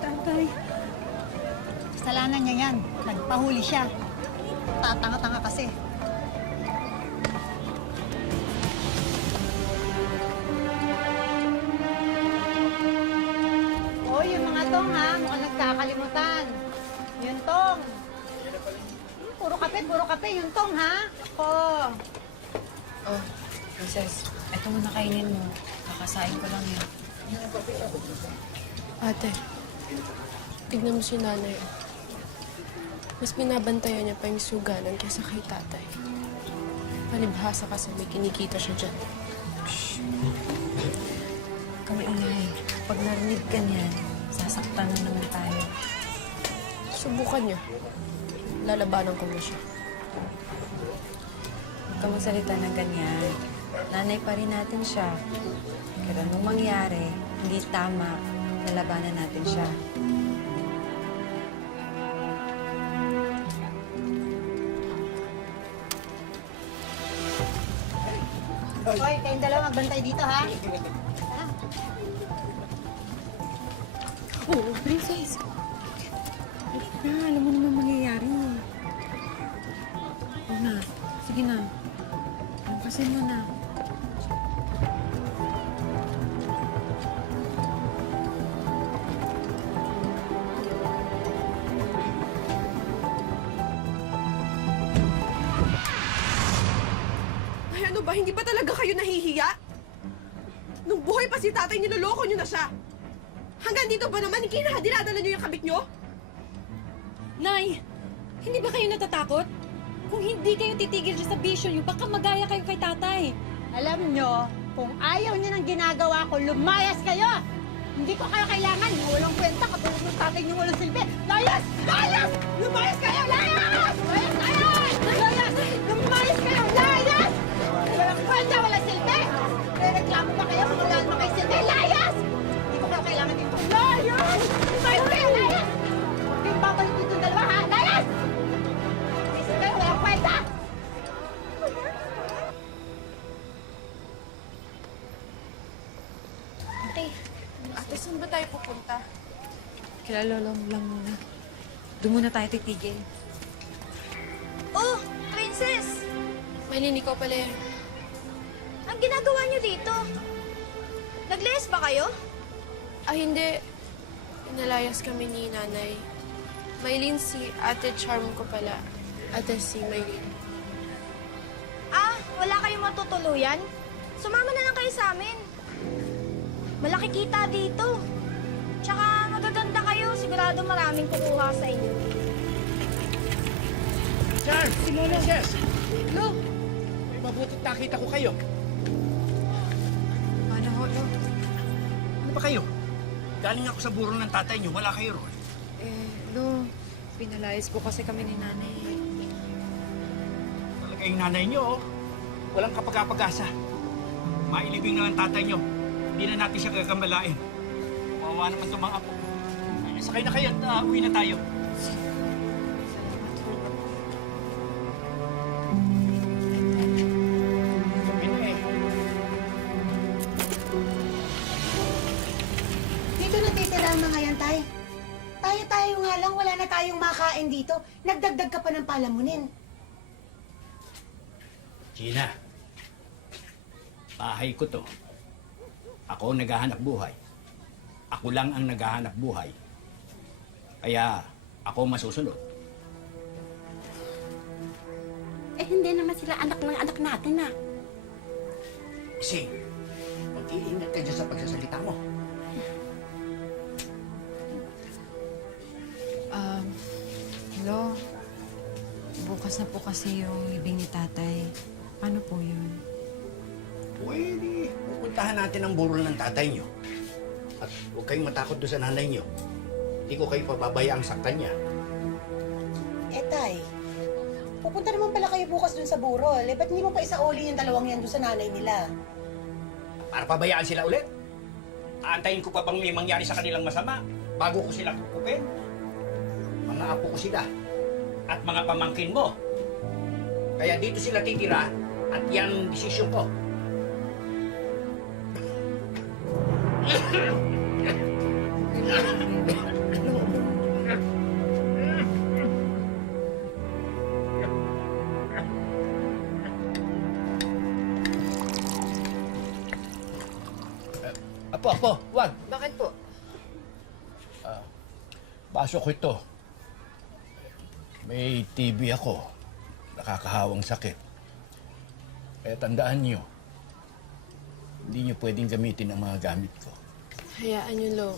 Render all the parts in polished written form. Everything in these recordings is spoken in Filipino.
tatay. Kasalanan niya yan. Nagpahuli siya. Tatanga-tanga kasi. Oh, yung mga tong ha, mukhang nagkakalimutan. Yun tong. Puro kape, yung tong ha. Oh. Oh, Princess, eto muna kainin mo. Kakasain ko lang yan. Ate, tignan mo si nanay. Mas binabantayan niya pa yung sugalan kaysa kay tatay. Palibhasa kasi may kinikita siya dyan. Kami ingay. Pag narinig ka niyan, sasaktan na naman tayo. Subukan niya. Lalabanan ko na siya. Huwag ka magsalita ng ganyan. Nanay pa rin natin siya. Kaya anong mangyari, hindi tama, lalabanan natin siya. Hoy, kayong dalawa magbantay dito ha. Oo, Princess. Alam mo naman mangyayari. Oo na. Sige na. Lampasin mo na. Ay, ano ba? Hindi ba talaga kayo nahihiya? Nung buhay pa si tatay, niloloko niyo na siya. Hanggang dito ba naman, dinadala niyo yung kabit niyo? Nay, hindi ba kayo natatakot? Kung hindi kayo titigil siya sa bisyo niyo, baka magaya kayo kay tatay. Alam nyo, kung ayaw niyo ng ginagawa ko, lumayas kayo! Hindi ko kayo kailangan. Walang kwenta, katulad ng tatay niyo walang silbi. Layas! Layas! Lumayas kayo! Layas! Layas kayo! Layas! Lumayas kayo! Layas! Walang kwenta, walang silbi! Reklamo ba kayo kung wala naman kayo silbi? Layas! Hindi ko kayo kailangan dito. Layas! Lumayas kayo! Layas! Huwag kayong babalik dito yung dalawa, ha? Layas! Lumayas kayo, walang kwenta! Ate, saan ba tayo pupunta? Kilala lang muna. Doon muna tayo titigil. Oh, Princess! Maylin, ikaw pala yan. Ang ginagawa niyo dito? Naglayas ba kayo? Ah, hindi. Inalayas kami ni nanay. Maylin, si Ate Charm ko pala. Ate si Maylin. Ah, wala kayong matutuluyan? Sumama na lang kayo sa amin. Malaki kita dito. Tsaka magaganda kayo. Sigurado maraming kukuha sa inyo. Charm! Princess! Lo! May mabutit nakita ko kayo. Ano ho, Lo? Ano ba kayo? Galing ako sa burol ng tatay niyo. Wala kayo ron. Lo, pinalayas po kasi kami ni nanay. Talaga yung nanay niyo, oh. Walang kapag-apag-asa. Mailibing na ng tatay niyo. Hindi na natin siya gagamalain. Mawawa naman itong mga apo. Ay, sakay na kayo at uwi na tayo. Gabi na eh. Dito natitira ang mga yan, tay. Tayo-tayo nga lang, wala na tayong makain dito. Nagdagdag ka pa ng palamunin. Gina, bahay ko to. Ako ang naghahanap buhay. Ako lang ang naghahanap buhay. Kaya ako masusunod. Eh, hindi naman sila anak ng anak natin, ah. Ising, mag-iingat ka dyan sa pagsasalita mo. Lo, bukas na po kasi yung libing ni tatay. Paano po yun? Pwede. Pupuntahan natin ang burol ng tatay niyo. At huwag kayong matakot doon sa nanay niyo. Hindi ko kayo pababayaang saktan niya. Eh, tay, pupunta naman pala kayo bukas dun sa burol. Eh, ba't hindi mo pa isauli yung dalawang yan dun sa nanay nila? Para pabayaan sila ulit. Aantayin ko pa bang may mangyari sa kanilang masama bago ko sila kukupin? Mga apo ko sila. At mga pamangkin mo. Kaya dito sila titira at yan ang desisyon ko. Apo, wag. Bakit po? Baso ko ito. May TB ako. Nakakahawang sakit. Kaya tandaan niyo, hindi niyo pwedeng gamitin ang mga gamit ko. Hayaan niyo, Lo.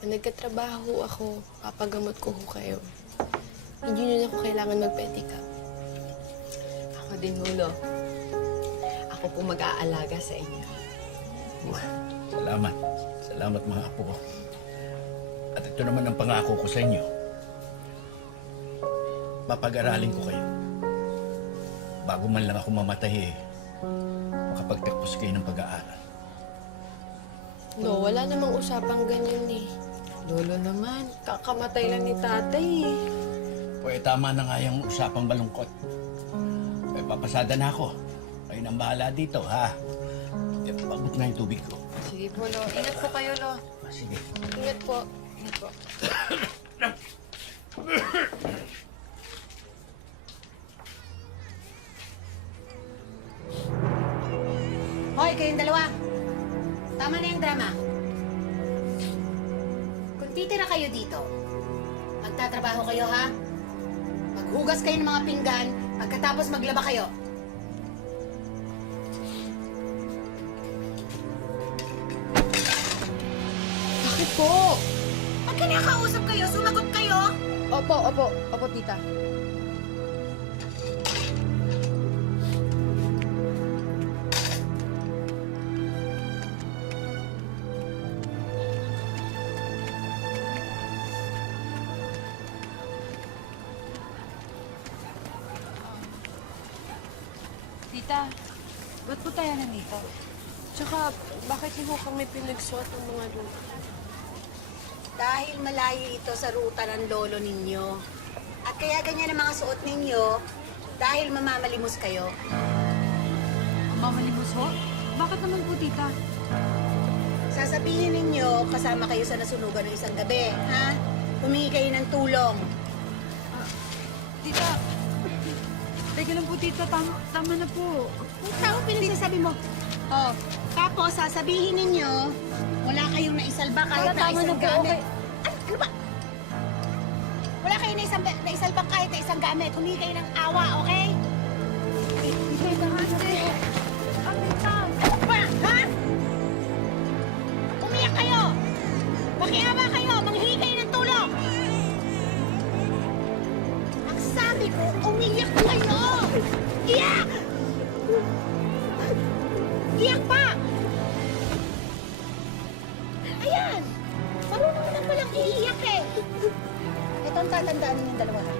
Na nagkatrabaho ako, papagamot ko ho kayo. Hindi niyo na ako kailangan mag-pedicab. Ako din, Hulo. Ako po mag-aalaga sa inyo. Salamat. Salamat mga apo ko. At ito naman ang pangako ko sa inyo. Papag-aralin ko kayo. Bago man lang ako mamatay makapagtapos kayo ng pag-aaral. Lo, wala namang usapang ganyan eh. Lolo naman, kakamatay lang ni tatay eh. O tama na nga yung usapang balungkot. Papasada na ako. Kayo nang bahala dito, ha? Pabot na yung tubig ko. Sige po, Lo. Ingat po kayo, Lo. Sige. Ingat po. Ingat po. Hoy, kayong dalawa. Tama na yung drama. Kung titira kayo dito, magtatrabaho kayo, ha? Maghugas kayo ng mga pinggan, pagkatapos maglaba kayo. Bakit po? Pag kinakausap kayo, sumagot kayo. Opo, tita. Tita, ba't po tayo nandito? Tsaka, bakit hindi ko kami pinagsuot ng mga lupa? Dahil malayo ito sa ruta ng lolo ninyo. At kaya ganyan ang mga suot ninyo dahil mamamalimos kayo. Mamalimos ho? Bakit naman po, tita? Sasabihin ninyo kasama kayo sa nasunugan ng isang gabi, ha? Humingi kayo ng tulong. Tita, teka lang po, tita. Tama na po. Kung tao pinagsasabi mo. Oh, tapos sasabihin ninyo, wala kayong naisalba kahit na isang gamit. Ano ba? Wala kayong naisalba kahit na isang gamit. Humingi kayo ng awa, okay? Ano ba? Ha? Umiyak kayo! Makiawa kayo! Manghingi kayo ng tulong! Ang sabi ko, umiyak kayo! Iyak! Iyak pa! Ayan! Marunong naman palang iiyak eh! Ito ang tatandaan niyo yung dalawa ha.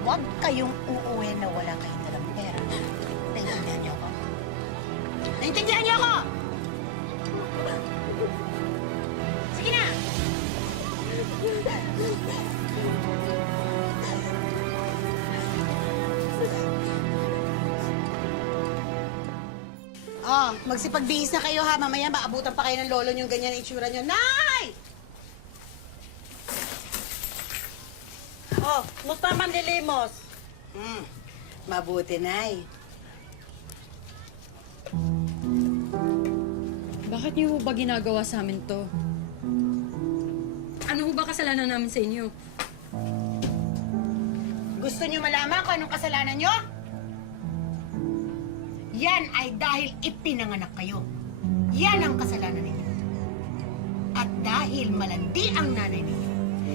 Huwag kayong uuwi na wala kayong dalang pera. Naintindihan niyo ako? Naintindihan niyo ako? Sige na! Oh, magsipagbihis na kayo ha. Mamaya maabutan pa kayo ng lolo niyong ganyan ang itsura niyo. Nay! Oh, musta man dilimos? Mabuti, Nay. Bakit niyo ba ginagawa sa amin to? Ano ho ba kasalanan namin sa inyo? Gusto niyo malaman kung anong kasalanan niyo? Yan ay dahil ipinanganak kayo. Yan ang kasalanan ninyo. At dahil malandi ang nanay ninyo,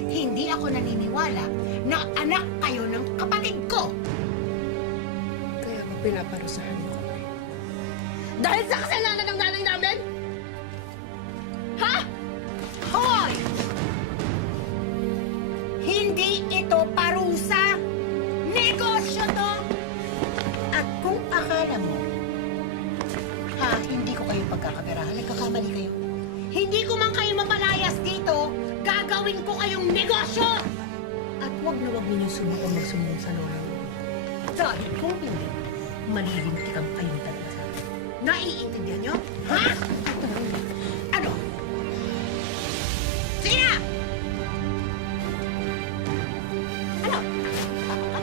hindi ako naniniwala na anak kayo ng kapatid ko. Kaya ba pinaparusahan niyo kami? Dahil sa kasalanan ng nanay namin? Ha? Hoy! Hindi ito parusa. Negosyo to. At kung akala mo, hindi ko kayo pagkakabirahan, nagkakamali kayo. Hindi ko man kayo mapalayas dito, gagawin ko kayong negosyo! At wag na wag ninyong subukan magsumbong sa lola mo. Dahil kung hindi, malilintikan kayong dalawa. Naiintindihan nyo? Ha? Ano? Sige na! Ano? Tama ka?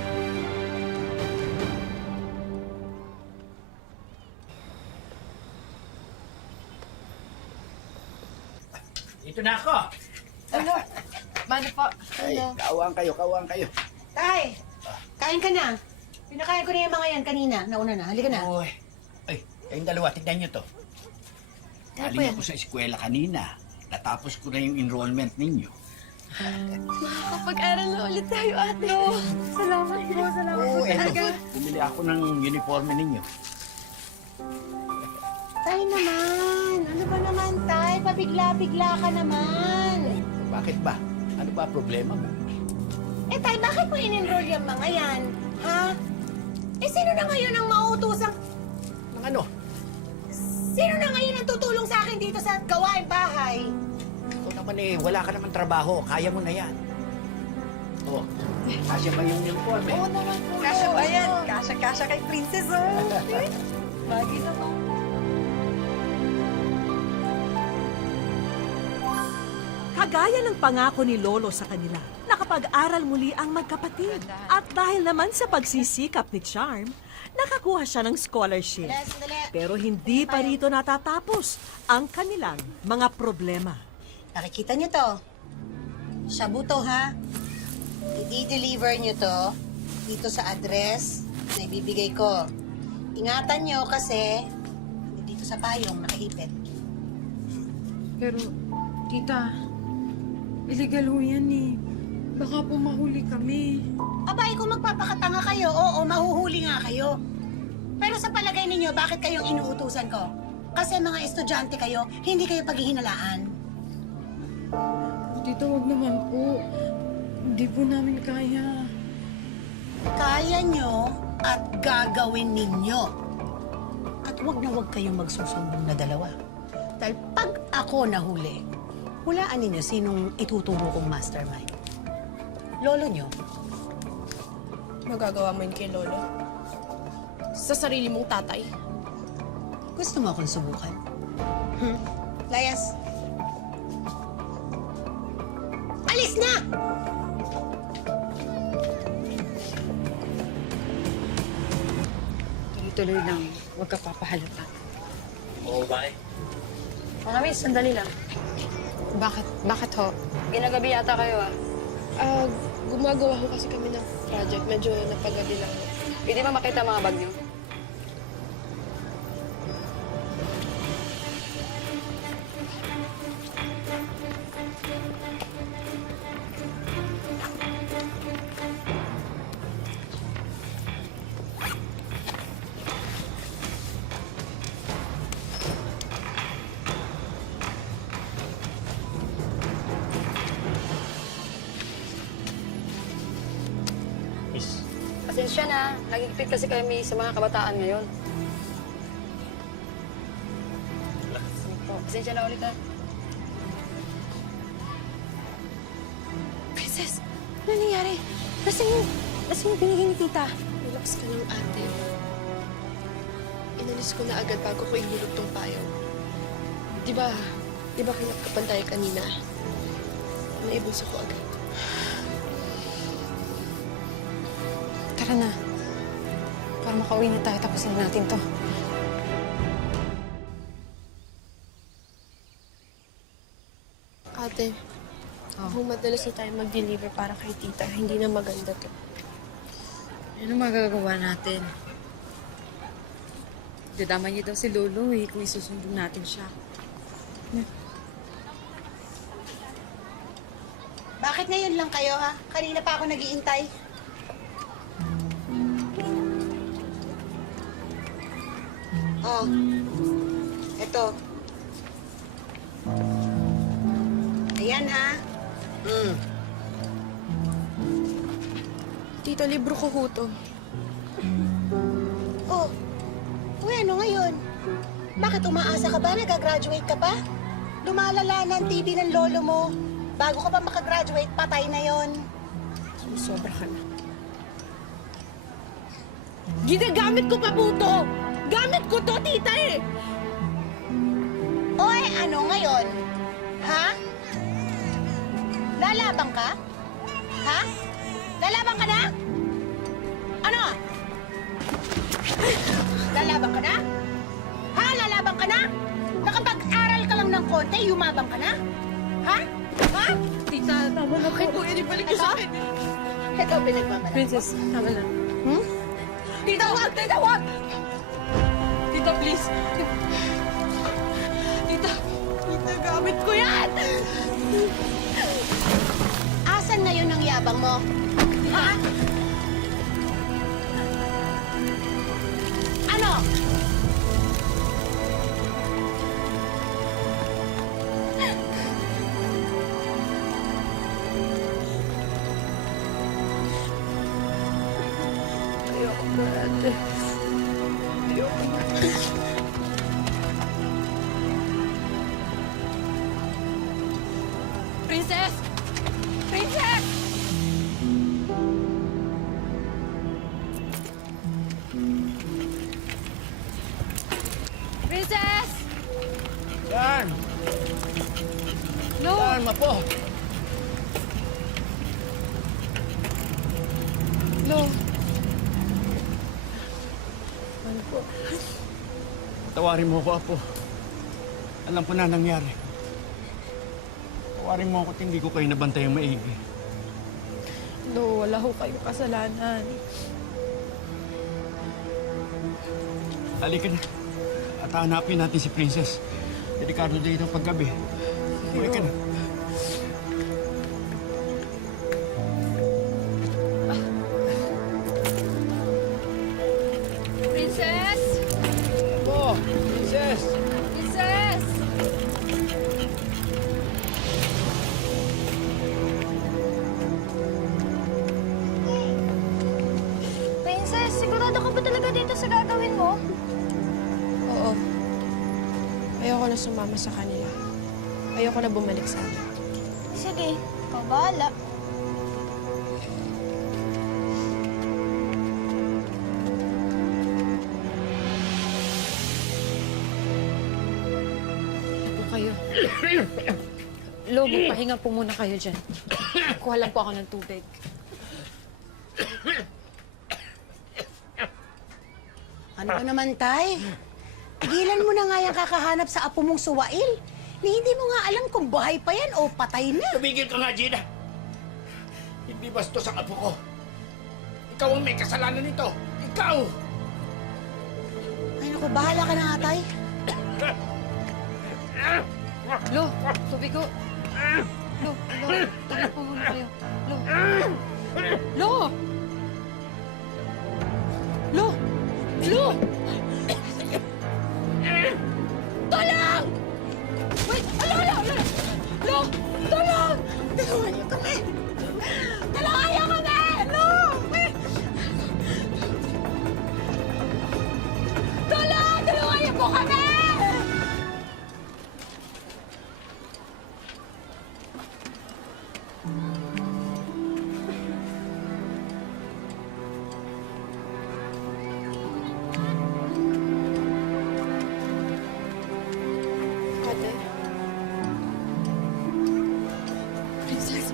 Ito na ako. Ano? Mano po? Ay, kawang kayo. Tay, kain ka na. Pinakain ko na yung mga yan kanina. Nauna na. Halika na. Uy. Ay, kayong dalawa, tignan nyo to. Galing ako sa eskwela kanina. Natapos ko na yung enrollment ninyo. Makakapag-aral na ulit tayo, ate. Salamat po, salamat po. Oo, eto. Bumili ako ng uniforme ninyo. Tay naman. Ano ba naman, Tay? Pabigla-bigla ka naman. Bakit ba? Ano ba problema mo? Eh, Tay, bakit mo in-enroll yung mga yan? Ha? Eh, sino na ngayon ang mauutosang... Ang ano? Sino na ngayon ang tutulong sa akin dito sa gawain bahay? Ito naman eh, wala ka naman trabaho. Kaya mo na yan. Oh, kasya ba yung uniforme? Oo naman po. Kasya ba yan? Kasya kay Princess, oh. Bagay naman. Kagaya ng pangako ni Lolo sa kanila, nakapag-aral muli ang magkapatid. At dahil naman sa pagsisikap ni Charm, nakakuha siya ng scholarship. Pero hindi pa rito natatapos ang kanilang mga problema. Nakikita niyo to? Shabu to, ha? I-deliver niyo to dito sa address na ibibigay ko. Ingatan niyo kasi dito sa payong nakaipit. Pero, tita, illegal ho yan eh. Baka po mahuli kami. Abay, kung magpapakatanga kayo, oo, mahuhuli nga kayo. Pero sa palagay ninyo, bakit kayong inuutusan ko? Kasi mga estudyante kayo, hindi kayo paghihinalaan. Tita, wag naman po. Hindi po namin kaya. Kaya nyo at gagawin ninyo. At wag na wag kayong magsusumbong na dalawa. Dahil pag ako nahuli, hulaan ninyo sinong ituturo kong mastermind. Lolo nyo. Magagawa mo yun kay Lolo? Sa sarili mong tatay? Gusto mo akong subukan? Layas. Alis na! Tuloy lang. Huwag ka papahalata. Oo, bakit? Mga miss, sandali lang. Bakit? Bakit ho? Ginagabi yata kayo, ah. Gumagawa ho kasi kami ng project. Medyo napagabi lang ho. Pwede ba makita mga bag niyo? Miss, Pasensya na. Nagigipit kasi kami sa mga kabataan ngayon. Sige po. Pasensya na ulit, ah. Princess, ano nangyari? Nasaan yung binigay ni tita? Relax ka lang, ate. Inalis ko na agad bago ko ihulog tong payo. Di ba kinapkapan tayo kanina? Naibulsa ko agad. Tara na. Para makauwi na tayo, tapusin natin to. Ate, kung madalas na tayo mag-deliver para kay tita, hindi na maganda to. Ano magagawa natin? Dadama niya daw si Lolo eh, kung isusumbong natin siya. Bakit ngayon lang kayo, ha? Kanina pa ako nag-iintay. Oh, eto. Ayan, ha? Tita, libro ko ho to. Oh, uy, ano ngayon? Bakit umaasa ka ba? Nag-graduate ka pa? Lumalala na ang TV ng lolo mo. Bago ka pa makagraduate, patay na yon. Sobra ka na. Ginagamit ko pa po to! Gamit ko to, tita eh! Oy, ano ngayon? Ha? Lalabang ka? Ha? Lalabang ka na? Ano? Lalabang ka na? Ha? Lalabang ka na? Nakapag-aral ka lang ng konti, yumabang ka na? Bakit po yan ibalik niyo sa akin? Ito pinagmamalaki. Princess, tama na. Tita, wag! Tita, wag! Tita, please. Tita, gamit ko yan! Asan ngayon ang yabang mo? Ha? Ano? Princess! Princess! Princess! Yan! No! Yan, mapo! No! Tawarin mo ako, Apo. Alam ko na nangyari. Tawarin mo ako at hindi ko kayo nabantay ang maigi. No, wala ho kayong kasalanan. Halika na. At hanapin natin si Princess. Delikado dito paggabi. Halika na. Princess! Oh, Princess! Princess! Princess, sigurado ka ba talaga dito sa gagawin mo? Oo. Ayoko na sumama sa kanila. Ayoko na bumalik sa amin. Sige, ikaw bahala. Po kayo. Lo, magpahinga po muna kayo dyan. Kuha lang po ako ng tubig. Ano ba naman, Tay? Tigilan mo na nga yung kakahanap sa apo mong suwail. Ni hindi mo nga alam kung buhay pa yan o patay na. Tumigil ka nga, Gina! Hindi bastos ang apo ko. Ikaw ang may kasalanan nito. Ikaw! Ay, naku, bahala ka na nga, Tay. Lo, tubig ko. Lo, tubig po muna kayo. Lo. Lo! Lo! Lo! Tulong! Wait! Lo! Lo! Tulong! Tulungan niyo kami! Tulungan niyo kami! Lo! Wait! Tulong! Tulungan niyo po kami! Ate. Princess.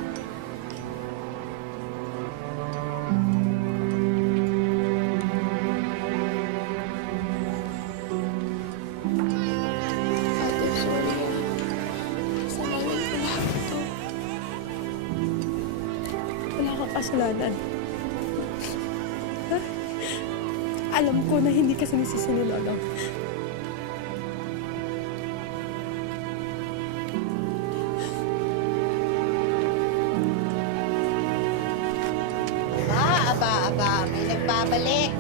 Ate, sorry. Kasalanan ko lahat ito. Wala kang kasalanan. Alam ko na hindi ka sinisisi ni Lolo. Aba, may nagbabalik.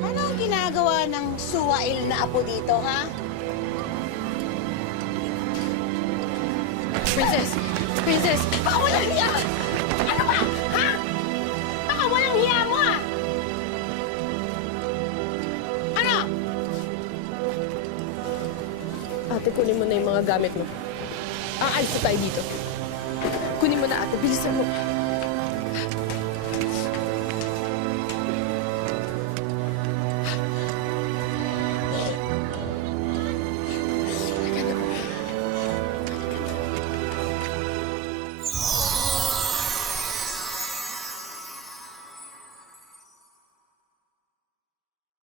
Ano ang ginagawa ng suwail na apo dito, ha? Princess! Princess! Baka walang hiya! Ano ba? Ha? Baka walang hiya mo, ha? Ano? Ate, kunin mo na yung mga gamit mo. Aalis na tayo dito. Kunin mo na, ate. Bilisan mo.